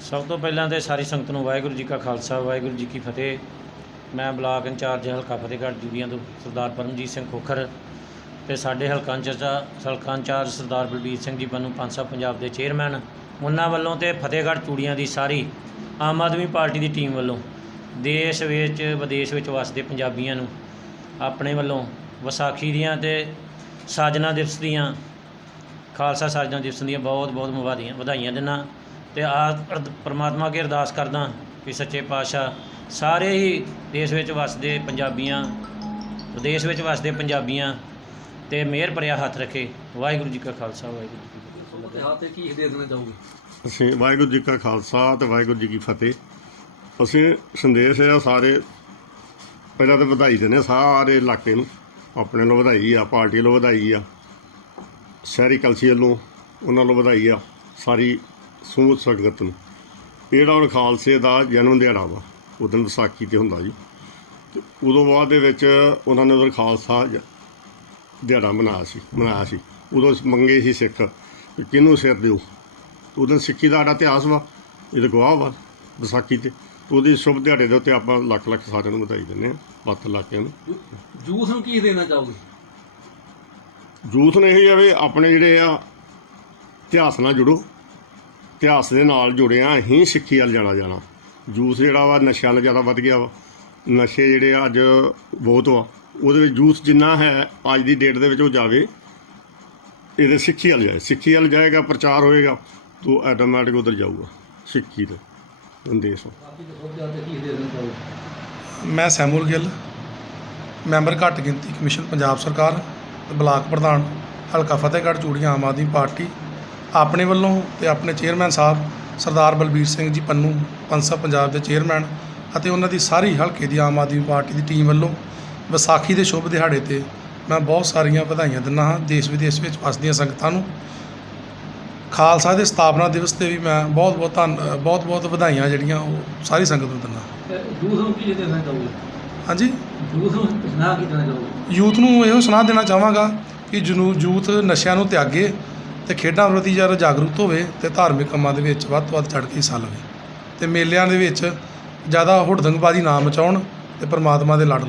ਸਭ ਤੋਂ ਪਹਿਲਾਂ ਤੇ ਸਾਰੀ ਸੰਗਤ ਨੂੰ ਵਾਹਿਗੁਰੂ ਜੀ ਕਾ ਖਾਲਸਾ, ਵਾਹਿਗੁਰੂ ਜੀ ਕੀ ਫਤਿਹ। ਮੈਂ ਬਲਾਕ ਇੰਚਾਰਜ ਹਲਕਾ ਫਤਿਹਗੜ੍ਹ ਜੂੜੀਆਂ ਤੋਂ ਸਰਦਾਰ ਪਰਮਜੀਤ ਸਿੰਘ ਖੋਖਰ ਤੇ ਸਾਡੇ ਹਲਕਾ ਇੰਚਾਰਜ ਹਲਕਾ ਇੰਚਾਰਜ ਸਰਦਾਰ ਬਲਬੀਰ ਸਿੰਘ ਜੀ ਬੰਨੂ ਪੰਜ ਸਾਹਿਬ ਪੰਜਾਬ ਦੇ ਚੇਅਰਮੈਨ, ਉਹਨਾਂ ਵੱਲੋਂ ਤੇ ਫਤਿਹਗੜ੍ਹ ਚੂੜੀਆਂ ਦੀ ਸਾਰੀ ਆਮ ਆਦਮੀ ਪਾਰਟੀ ਦੀ ਟੀਮ ਵੱਲੋਂ ਦੇਸ਼ ਵਿੱਚ, ਵਿਦੇਸ਼ ਵਿੱਚ ਵਸਦੇ ਪੰਜਾਬੀਆਂ ਨੂੰ ਆਪਣੇ ਵੱਲੋਂ ਵਿਸਾਖੀ ਦੀਆਂ ਤੇ ਸਾਜਨਾ ਦਿਵਸ ਦੀਆਂ ਖਾਲਸਾ ਸਾਜਨਾ ਦਿਵਸ ਦੀਆਂ ਬਹੁਤ ਬਹੁਤ ਮੁਬਾਰਕਾਂ ਵਧਾਈਆਂ ਦਿੰਦਾ ਤੇ ਆ ਪ੍ਰਮਾਤਮਾ ਅੱਗੇ ਅਰਦਾਸ ਕਰਦਾ ਕਿ ਸੱਚੇ ਪਾਤਸ਼ਾਹ ਸਾਰੇ ਹੀ ਦੇਸ਼ ਵਿੱਚ ਵਸਦੇ ਪੰਜਾਬੀਆਂ ਵਿਦੇਸ਼ ਵਿੱਚ ਵਸਦੇ ਪੰਜਾਬੀਆਂ ਤੇ ਮਿਹਰ ਭਰਿਆ ਹੱਥ ਰੱਖੇ। ਵਾਹਿਗੁਰੂ ਜੀ ਕਾ ਖਾਲਸਾ ਵਾਹਿਗੁਰੂ ਜੀ ਕੀ ਫਤਿਹ। ਤੇ ਕੀ ਦੇਣਾ ਚਾਹੋਗੇ? ਅਸੀਂ ਵਾਹਿਗੁਰੂ ਜੀ ਕਾ ਖਾਲਸਾ ਤੇ ਵਾਹਿਗੁਰੂ ਜੀ ਕੀ ਫਤਿਹ। ਅਸੀਂ ਸੰਦੇਸ਼ ਆ ਸਾਰੇ ਪਹਿਲਾਂ ਤਾਂ ਵਧਾਈ ਦਿੰਦੇ ਹਾਂ ਸਾਰੇ ਇਲਾਕੇ ਨੂੰ। ਆਪਣੇ ਨੂੰ ਵਧਾਈ ਆ ਪਾਰਟੀ ਵੱਲੋਂ ਵਧਾਈ ਆ। ਸ਼ਹਿਰੀ ਕਲਸੀ ਵੱਲੋਂ ਉਹਨਾਂ ਨੂੰ ਵਧਾਈ ਆ ਸਾਰੀ ਸਮੂਹ ਸੰਗਤ ਨੂੰ। ਇਹ ਜਿਹੜਾ ਹੁਣ ਖਾਲਸੇ ਦਾ ਜਨਮ ਦਿਹਾੜਾ ਵਾ ਉਦੋਂ ਵਿਸਾਖੀ ਤੇ ਹੁੰਦਾ ਜੀ। ਤੇ ਉਦੋਂ ਬਾਅਦ ਦੇ ਵਿੱਚ ਉਹਨਾਂ ਨੇ ਉਦੋਂ ਖਾਲਸਾ ਦਿਹਾੜਾ ਮਨਾਇਆ ਸੀ ਮਨਾਇਆ ਸੀ। ਉਦੋਂ ਮੰਗੇ ਸੀ ਸਿੱਖ ਕਿ ਕਿਹਨੂੰ ਸਿਰ ਦਿਓ। ਉਦੋਂ ਸਿੱਖੀ ਦਾ ਸਾਡਾ ਇਤਿਹਾਸ ਵਾ ਇਹ ਤਾਂ ਗਵਾਹ ਵਾ ਵਿਸਾਖੀ ਤੇ। ਉਹਦੀ ਸ਼ੁਭ ਦਿਹਾੜੇ ਦੇ ਉੱਤੇ ਆਪਾਂ ਲੱਖ ਲੱਖ ਸਾਰਿਆਂ ਨੂੰ ਵਧਾਈ ਦਿੰਦੇ ਹਾਂ ਲੱਖ ਲੱਖਿਆਂ ਨੂੰ। ਜੂਸ ਨੂੰ ਕੀ ਦੇਣਾ ਚਾਹੋਗੇ? ਯੂਥ ਨੇ ਇਹ ਆ ਵੀ ਆਪਣੇ ਜਿਹੜੇ ਆ ਇਤਿਹਾਸ ਨਾਲ ਜੁੜੋ। ਇਤਿਹਾਸ ਦੇ ਨਾਲ ਜੁੜਿਆ ਹੀ ਸਿੱਖੀ ਵੱਲ ਜਾਣਾ ਜਾਣਾ। ਯੂਥ ਜਿਹੜਾ ਵਾ ਨਸ਼ਿਆਂ ਨਾਲ ਜ਼ਿਆਦਾ ਵੱਧ ਗਿਆ ਵਾ। ਨਸ਼ੇ ਜਿਹੜੇ ਆ ਅੱਜ ਬਹੁਤ ਵਾ। ਉਹਦੇ ਵਿੱਚ ਯੂਥ ਜਿੰਨਾ ਹੈ ਅੱਜ ਦੀ ਡੇਟ ਦੇ ਵਿੱਚ ਉਹ ਜਾਵੇ। ਇਹਦੇ ਸਿੱਖੀ ਵੱਲ ਜਾਏ। ਸਿੱਖੀ ਵੱਲ ਜਾਏਗਾ ਪ੍ਰਚਾਰ ਹੋਏਗਾ ਤਾਂ ਆਟੋਮੈਟਿਕ ਉਧਰ ਜਾਊਗਾ। ਸਿੱਖੀ ਦਾ ਸੰਦੇਸ਼ ਮੈਂ ਸੈਮੂਅਲ ਗਿੱਲ ਮੈਂਬਰ ਘੱਟ ਗਿਣਤੀ ਕਮਿਸ਼ਨ ਪੰਜਾਬ ਸਰਕਾਰ। ਬਲਾਕ ਪ੍ਰਧਾਨ ਹਲਕਾ ਫਤਿਹਗੜ੍ਹ, ਚੂੜੀਆਂ ਆਮ ਆਦਮੀ ਪਾਰਟੀ ਆਪਣੇ ਵੱਲੋਂ ਤੇ ਆਪਣੇ ਚੇਅਰਮੈਨ ਸਾਹਿਬ ਸਰਦਾਰ ਬਲਬੀਰ ਸਿੰਘ ਜੀ ਪੰਨੂ ਪੰਸਾ ਪੰਜਾਬ ਦੇ ਚੇਅਰਮੈਨ ਅਤੇ ਉਹਨਾਂ ਦੀ ਸਾਰੀ ਹਲਕੇ ਦੀ ਆਮ ਆਦਮੀ ਪਾਰਟੀ ਦੀ ਟੀਮ ਵੱਲੋਂ ਵਿਸਾਖੀ ਦੇ ਸ਼ੁਭ ਦਿਹਾੜੇ ਤੇ ਮੈਂ ਬਹੁਤ ਸਾਰੀਆਂ ਵਧਾਈਆਂ ਦਿੰਦਾ ਹਾਂ ਦੇਸ਼ ਵਿਦੇਸ਼ ਵਿੱਚ ਵਸਦੀਆਂ ਸੰਗਤਾਂ ਨੂੰ। ਖਾਲਸਾ ਦੇ ਸਥਾਪਨਾ ਦਿਵਸ ਤੇ ਵੀ ਮੈਂ ਬਹੁਤ ਬਹੁਤ ਧੰਨ, ਬਹੁਤ ਬਹੁਤ ਵਧਾਈਆਂ ਜਿਹੜੀਆਂ ਉਹ ਸਾਰੀ ਸੰਗਤ ਨੂੰ ਦਿੰਦਾ ਤੇ ਕੀ ਦੇ ਦੇਣਾ ਹਾਂਜੀ? ਜੂਸ ਨੂੰ ਸੁਣਾ ਕੀ ਦੇਣਾ ਚਾਹੋਗੇ? ਯੂਥ ਨੂੰ ਇਹੋ ਸੁਣਾ ਦੇਣਾ ਚਾਹਾਂਗਾ ਕਿ ਜਨੂ ਯੂਥ ਨਸ਼ਿਆਂ ਨੂੰ ਤਿਆਗੇ ਤੇ ਖੇਡਾਂ ਪ੍ਰਤੀ ਜਰ ਜਾਗਰੂਕ ਹੋਵੇ ਤੇ ਧਾਰਮਿਕ ਕੰਮਾਂ ਦੇ ਵਿੱਚ ਵੱਧ ਤੋਂ ਵੱਧ ਚੜ੍ਹ ਕੇ ਹਿੱਸਾ ਲਵੇ ਤੇ ਮੇਲਿਆਂ ਦੇ ਵਿੱਚ ਜ਼ਿਆਦਾ ਹੁੜਦੰਗਬਾਜ਼ੀ ਨਾ ਮਚਾਉਣ ਤੇ ਪ੍ਰਮਾਤਮਾ ਦੇ ਲੜ